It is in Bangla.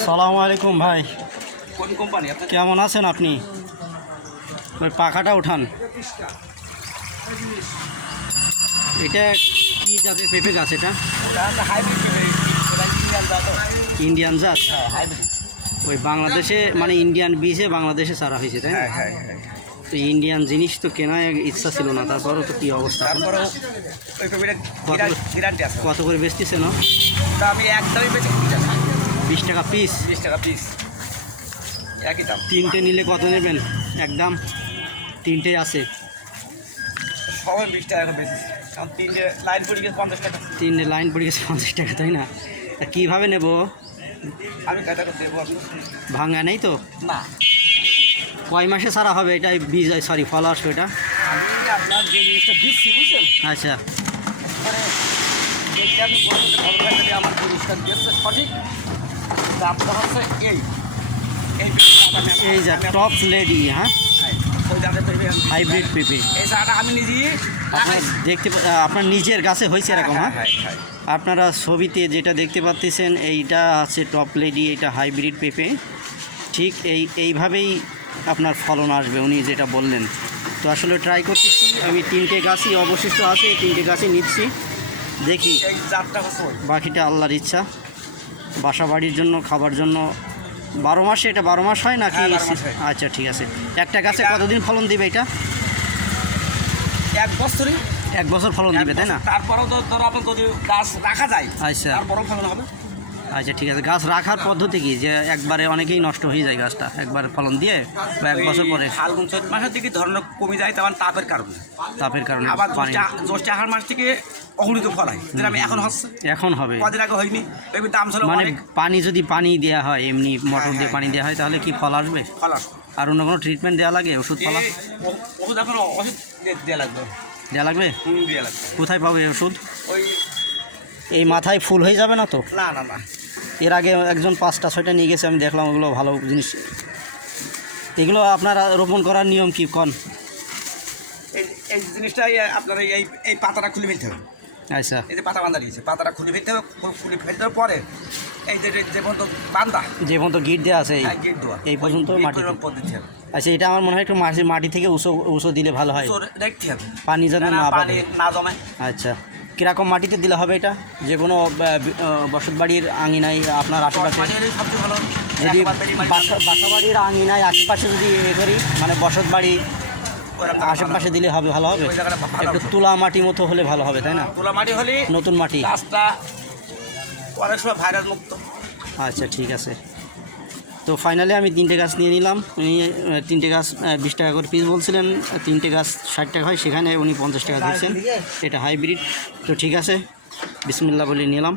সালামু আলাইকুম ভাই। কোন কোম্পানি? কেমন আছেন আপনি? ওই পাখাটা উঠান। এটা কি জাতের পেঁপে গাছ এটা? ইন্ডিয়ান জাত। হ্যাঁ ওই বাংলাদেশে মানে ইন্ডিয়ান বীজে বাংলাদেশে চারা হয়েছে তাই হ্যাঁ হ্যাঁ হ্যাঁ। তো ইন্ডিয়ান জিনিস তো কেনার ইচ্ছা ছিল না তারপরও তো কী অবস্থা? কত- করে বেচতেছে না? আমি একদমই বেশি বিশ টাকা পিস বিশ টাকা পিস একই দাম। তিনটে নিলে কত নেবেন? একদম তিনটে আছে। সবাই বিশ টাকা বেশি কারণ তিনটে লাইন পড়ে গেছে পঞ্চাশ টাকা। তিনটে লাইন পড়ে গেছে পঞ্চাশ টাকা তাই না? তা কীভাবে নেব? আমি কয় টাকা দেবো ভাঙা নেই তো? না। কয় মাসে সারা হবে? এটা বীজ সরি ফল আসবে এটা আমি আপনার যে জিনিসটা দিচ্ছি বুঝছেন? আচ্ছা। মানে আমি আমার জিনিসটা সঠিক। দামটা হচ্ছে এই যা টপ লেডি হ্যাঁ? হ্যাঁ, হাইব্রিড পেঁপে এই চাটা আমি নিজেই আপনার দেখতে আপনার নিজের গাছে হয়েছে এরকম হ্যাঁ? হ্যাঁ, হ্যাঁ। আপনারা ছবিতে যেটা দেখতে পাচ্ছেন এইটা আছে টপ লেডি এটা হাইব্রিড পেঁপে ঠিক এই এইভাবেই আপনার ফলন আসবে উনি যেটা বললেন। তো আসলে ট্রাই করতেছি আমি তিনটে গাছই অবশিষ্ট আছে তিনটে গাছই নিচ্ছি। দেখি। বাকিটা আল্লাহর ইচ্ছা। বাসা বাড়ির জন্য খাবার জন্য। বারো মাসে এটা বারো মাস হয় নাকি? হ্যাঁ। আচ্ছা ঠিক আছে। একটা গাছে কতদিন ফলন দিবে এটা? এক বছরই। এক বছর ফলন দিবে তাই না? তারপরেও তো ধরো আপনার যদি গাছ রাখা যায় আচ্ছা। তারপরেও ফলন হবে। আচ্ছা ঠিক আছে। গাছ রাখার পদ্ধতি কি? যে একবারে অনেকেই নষ্ট হয়ে যায় গাছটা একবার ফলন দিয়ে বা এক বছর পরে। ফাল্গুন চৈত মাসের দিকে ধরনের কমে যায় তখন তাপের কারণে। তাপের কারণে আবার পানি জ্যৈষ্ঠ আহার মাস থেকে অগণিত ফল হয়। যেটা আমি এখন হচ্ছে। এখন হবে। কদিন আগে হয়নি এবার দাম ছিল মানে পানি যদি পানি দেওয়া হয় এমনি মোটর হ্যাঁ, দিয়ে হ্যাঁ। পানি দেওয়া হয় তাহলে কি ফল আসবে? ফল আসবে। আর অন্য কোনো ট্রিটমেন্ট দেওয়া লাগে? ওষুধ ফলা ওষুধ এখন ওষুধ দেওয়া লাগবে। দেওয়া লাগবে? দেওয়া লাগবে। কোথায় পাবে ওষুধ? ওই এই মাথায় ফুল হয়ে যাবে না তো? না না না। এর আগে একজন পাঁচটা ছয়টা নিয়ে গেছে আমি দেখলাম ওগুলো ভালো জিনিস। এগুলো আপনারা রোপণ করার নিয়ম কি কন? এই এই জিনিসটাই আপনার এই এই পাতাটা খুলে ফেলতে হবে। আচ্ছা। এই যে পাতা বান্ধা দিয়েছে পাতাটা খুলে ফেলতে হবে খুলে ফেলতে পরে এই যে যে পর্যন্ত বান্ধা যে পর্যন্ত গিট দেওয়া আছে এই হ্যাঁ, গিট দেওয়া। এই পর্যন্ত মাটি পদ্ধতি হবে। আচ্ছা এটা আমার মনে হয় একটু মাটি মাটি থেকে উঁচু উঁচু দিলে ভালো হয়। দেখতে হবে। পানি যেন না, পানি না জমে। আচ্ছা। কীরকম মাটিতে দিলে হবে এটা? যে কোনো বসত বাড়ির আঙিনায় আপনার আশেপাশে? যদি বাসা বাড়ির আঙিনায় আশেপাশে যদি এ করি মানে বসত বাড়ি আশেপাশে দিলে হবে ভালো হবে? একটু তুলা মাটি মতো হলে ভালো হবে তাই না? তোলা মাটি হলে নতুন মাটি। অনেক সময় ভাইরাস মুক্ত। আচ্ছা ঠিক আছে। তো ফাইনালি আমি তিনটে গাছ নিয়ে নিলাম। উনি তিনটে গাছ বিশ টাকা করে পিস বলছিলেন তিনটে গাছ ষাট টাকা হয় সেখানে উনি পঞ্চাশ টাকা দিয়েছেন এটা হাইব্রিড তো ঠিক আছে বিসমিল্লা বলে নিলাম।